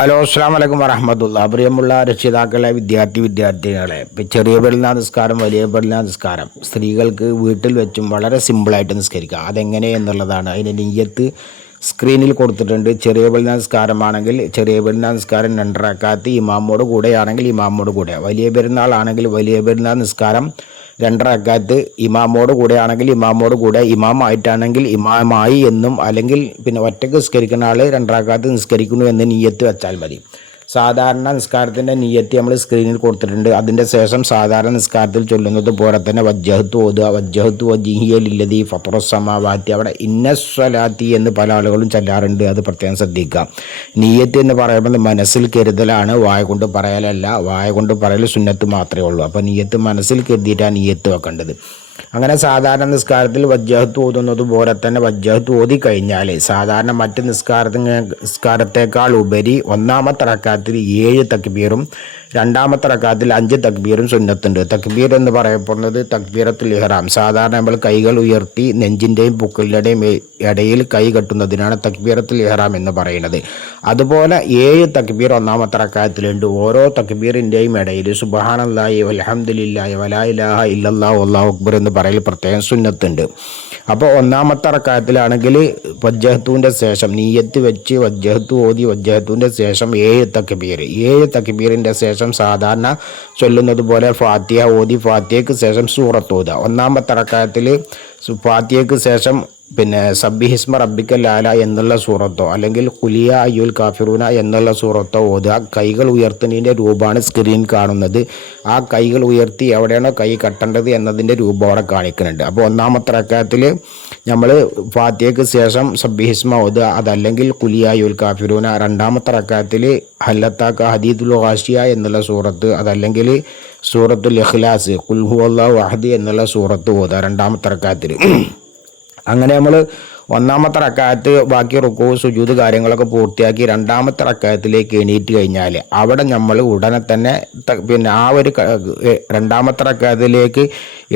Hello അസ്സാം വലൈക്കും വറഹമത്തുള്ള. പ്രിയമുള്ള രക്ഷിതാക്കളെ, വിദ്യാർത്ഥികളെ, ഇപ്പം ചെറിയ പെരുന്നാൾ നിസ്കാരം, വലിയ പെരുന്നാൾ നിസ്കാരം സ്ത്രീകൾക്ക് വീട്ടിൽ വെച്ചും വളരെ സിമ്പിളായിട്ട് നിസ്കരിക്കാം. അതെങ്ങനെ എന്നുള്ളതാണ്. അതിൻ്റെ നിയ്യത്ത് സ്ക്രീനിൽ കൊടുത്തിട്ടുണ്ട്. ചെറിയ പെരുന്നാൾ നിസ്കാരമാണെങ്കിൽ ചെറിയ പെരുന്നാൾ നിസ്കാരം 2 റക്അത്ത് ഇമാമോട് കൂടെയാണെങ്കിൽ ഇമാമോട് കൂടെ, വലിയ പെരുന്നാൾ ആണെങ്കിൽ വലിയ പെരുന്നാൾ നിസ്കാരം 2 റക്അത്ത് ഇമാമോട് കൂടെയാണെങ്കിൽ ഇമാമോട് കൂടെ, ഇമാമായിട്ടാണെങ്കിൽ ഇമാമായി എന്നും, അല്ലെങ്കിൽ പിന്നെ ഒറ്റയ്ക്ക് നിസ്കരിക്കുന്ന ആൾ 2 റക്അത്ത് നിസ്കരിക്കുന്നു എന്ന് നിയ്യത്ത് വെച്ചാൽ മതി. സാധാരണ നിസ്കാരത്തിൻ്റെ നിയ്യത്ത് നമ്മൾ സ്ക്രീനിൽ കൊടുത്തിട്ടുണ്ട്. അതിൻ്റെ ശേഷം സാധാരണ നിസ്കാരത്തിൽ ചൊല്ലുന്നത് പോലെ തന്നെ വജ്ജഹത്തു ഓതുക. വജ്ജഹത്തു വജ്ഹിയ ലില്ലദീ ഫത്തറസ്സമാവാതി, അവിടെ ഇന്നസ്വലാത്തി എന്ന് പല ആളുകളും ചൊല്ലാറുണ്ട്. അത് പ്രത്യേകം ശ്രദ്ധിക്കുക. നിയ്യത്ത് എന്ന് പറയുമ്പോൾ മനസ്സിൽ കരുതലാണ്, വായ കൊണ്ട് പറയലല്ല. വായ കൊണ്ട് പറയൽ സുന്നത്ത് മാത്രമേ ഉള്ളൂ. അപ്പോൾ നിയ്യത്ത് മനസ്സിൽ കരുതിയിട്ടാണ് നിയ്യത്ത് വെക്കേണ്ടത്. അങ്ങനെ സാധാരണ നിസ്കാരത്തിൽ വജ്ജഹത്ത് ഓതുന്നത് പോലെ തന്നെ വജ്ജഹത്ത് ഓതി കഴിഞ്ഞാൽ സാധാരണ മറ്റ് നിസ്കാരത്തേക്കാൾ ഉപരി ഒന്നാമത്തെ റക്അത്തിൽ 7 തക്ബീറും രണ്ടാമത്തെ റക്അത്തിൽ 5 തക്ബീറും സുന്നത്തുണ്ട്. തക്ബീർ എന്ന് പറയപ്പെടുന്നത് തക്ബീറത്തുൽ ഇഹ്റാം. സാധാരണ നമ്മൾ കൈകൾ ഉയർത്തി നെഞ്ചിൻ്റെയും പുക്കിളിൻ്റെയും ഇടയിൽ കൈ കെട്ടുന്നതിനാണ് തക്ബീറത്തുൽ ഇഹ്റാം എന്ന് പറയുന്നത്. അതുപോലെ 7 തക്ബീർ ഒന്നാമത്തെ റക്അത്തിലുണ്ട്. ഓരോ തക്ബീറിൻ്റെയും ഇടയിൽ സുബ്ഹാനല്ലാഹി വൽഹംദുലില്ലാഹി വലാ ഇലാഹ ഇല്ലല്ലാഹു വല്ലാഹു അക്ബർ എന്ന് പറയൽ പ്രത്യേകം സുന്നത്തുണ്ട്. അപ്പോൾ ഒന്നാമത്തെ റക്അത്തിലാണെങ്കിൽ വജ്ജഹത്തുവിൻ്റെ ശേഷം നിയ്യത്ത് വെച്ച് വജ്ജഹത്ത് ഓതി വജ്ജഹത്തുവിൻ്റെ ശേഷം 7 തക്ബീർ, 7 തക്ബീറിൻ്റെ ശേഷം സാധാരണ ചൊല്ലുന്നത് പോലെ ഫാത്തിഹ ഓതി ഫാത്തിഹയ്ക്ക് ശേഷം സൂറത്ത് ഓതുക. ഒന്നാമത്തെ റക്അത്തിൽ ഫാത്തിഹയ്ക്ക് ശേഷം പിന്നെ സബ്ബിഹിസ്മ റബ്ബിക്കൽ ആല എന്നുള്ള സൂറത്തോ അല്ലെങ്കിൽ ഖുലിയ അയ്യുൽ കാഫിറൂന എന്നുള്ള സൂറത്തോ ഓതുക. കൈകൾ ഉയർത്തുന്നതിൻ്റെ രൂപമാണ് സ്ക്രീൻ കാണുന്നത്. ആ കൈകൾ ഉയർത്തി എവിടെയാണോ കൈ കെട്ടേണ്ടത് എന്നതിൻ്റെ രൂപം അവിടെ കാണിക്കുന്നുണ്ട്. അപ്പോൾ ഒന്നാമത്തെ റക്അത്തിൽ നമ്മൾ ഫാത്തിഹയ്ക്ക് ശേഷം സബ്ബിഹിസ്മ ഓതുക, അതല്ലെങ്കിൽ ഖുലിയ അയ്യുൽ കാഫിറൂന. രണ്ടാമത്തെ റക്അത്തിൽ ഹല്ലത്താക്ക ഹദീദുൽ ഖാശിയ എന്നുള്ള സൂറത്ത്, അതല്ലെങ്കിൽ സൂറത്തുൽ ഇഖ്ലാസ് ഖുൽ ഹുവല്ലാഹു അഹദ് എന്നുള്ള സൂറത്ത് ഓതുക രണ്ടാമത്തെ റക്അത്തിൽ. അങ്ങനെ നമ്മൾ ഒന്നാമത്തെ റക്അത്ത് ബാക്കി റുക്കൂ സുജൂദ് കാര്യങ്ങളൊക്കെ പൂർത്തിയാക്കി രണ്ടാമത്തെ റക്അത്തിലേക്ക് എണീറ്റ് കഴിഞ്ഞാൽ അവിടെ നമ്മൾ ഉടനെ തന്നെ പിന്നെ ആ ഒരു രണ്ടാമത്തെ റക്അത്തിലേക്ക്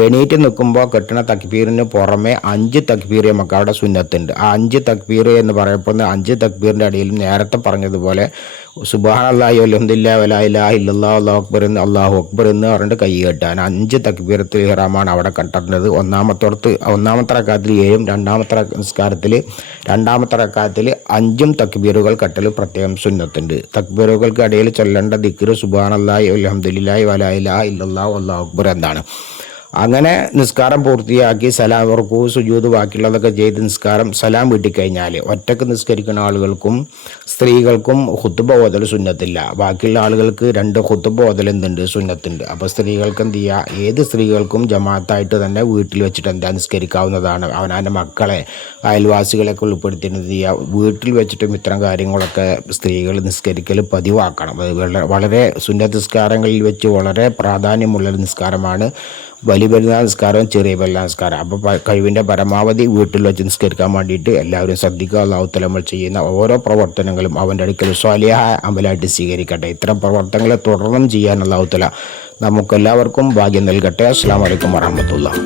എണീറ്റ് നിൽക്കുമ്പോൾ കെട്ടുന്ന തക്ബീറിന് പുറമെ 5 തക്ബീർ നമുക്ക് അവിടെ സുന്നത്തുണ്ട്. ആ 5 തക്ബീർ എന്ന് പറയപ്പെടുന്ന 5 തക്ബീറിൻ്റെ അടിയിൽ നേരത്തെ പറഞ്ഞതുപോലെ സുബ്ഹാനല്ലാഹി വൽഹംദുലില്ലാഹി വലാ ഇലാഹ ഇല്ലല്ലാഹു അല്ലാഹു അക്ബർ എന്ന് പറഞ്ഞിട്ട് കൈ കെട്ടാൻ 5 തക്ബീറത്തുൽ ഇഹ്റാമാണ് അവിടെ കെട്ടേണ്ടത്. ഒന്നാമത്തെ റക്അത്തിൽ 7, രണ്ടാമത്തെ റക്അത്തിൽ 5 തക്ബീറുകൾ കെട്ടൽ പ്രത്യേകം സുന്നത്തുണ്ട്. തക്ബീറുകൾക്ക് ഇടയിൽ ചൊല്ലേണ്ട ദിക്ർ സുബ്ഹാനല്ലാഹി വൽഹംദുലില്ലാഹി വലാ ഇലാഹ ഇല്ലല്ലാഹു അല്ലാഹു അക്ബർ എന്നാണ്. അങ്ങനെ നിസ്കാരം പൂർത്തിയാക്കി സലാം റുക്കൂ സുജൂദ് ബാക്കിയുള്ളതൊക്കെ ചെയ്ത് നിസ്കാരം സലാം വീട്ടിക്കഴിഞ്ഞാൽ ഒറ്റക്ക് നിസ്കരിക്കുന്ന ആളുകൾക്കും സ്ത്രീകൾക്കും ഖുത്ബ ഓതൽ സുന്നത്തില്ല. ബാക്കിയുള്ള ആളുകൾക്ക് 2 ഖുത്ബ ഓതൽ എന്തുണ്ട്, സുന്നത്തുണ്ട്. അപ്പോൾ സ്ത്രീകൾക്ക് എന്ത് ചെയ്യുക, ഏത് സ്ത്രീകൾക്കും ജമാഅത്തായിട്ട് തന്നെ വീട്ടിൽ വെച്ചിട്ട് നിസ്കരിക്കാവുന്നതാണ്. അവനവൻ്റെ മക്കളെ അയൽവാസികളെയൊക്കെ ഉൾപ്പെടുത്തിയിട്ട് എന്ത് ചെയ്യുക, വീട്ടിൽ വെച്ചിട്ടും ഇത്തരം കാര്യങ്ങളൊക്കെ സ്ത്രീകൾ നിസ്കരിക്കൽ പതിവാക്കണം. അത് വളരെ സുന്നത്ത് നിസ്കാരങ്ങളിൽ വെച്ച് വളരെ പ്രാധാന്യമുള്ളൊരു നിസ്കാരമാണ് വലിയ പെരുന്നാൾ നിസ്കാരവും ചെറിയ പെരുന്നാൾ നിസ്കാരം. അപ്പോൾ കഴിവിൻ്റെ പരമാവധി വീട്ടിൽ വെച്ച് നിസ്കരിക്കാൻ വേണ്ടിയിട്ട് എല്ലാവരും ശ്രദ്ധിക്കുക. അല്ലാഹു തആല നമ്മൾ ചെയ്യുന്ന ഓരോ പ്രവർത്തനങ്ങളും അവൻ്റെ അടുക്കൽ സ്വാലിഹായ അമലായിട്ട് സ്വീകരിക്കട്ടെ. ഇത്തരം പ്രവർത്തനങ്ങൾ തുടർന്നും ചെയ്യാൻ അല്ലാഹു തആല നമുക്കെല്ലാവർക്കും ഭാഗ്യം നൽകട്ടെ. അസ്സലാമു അലൈക്കും വറഹ്മത്തുള്ളാഹി.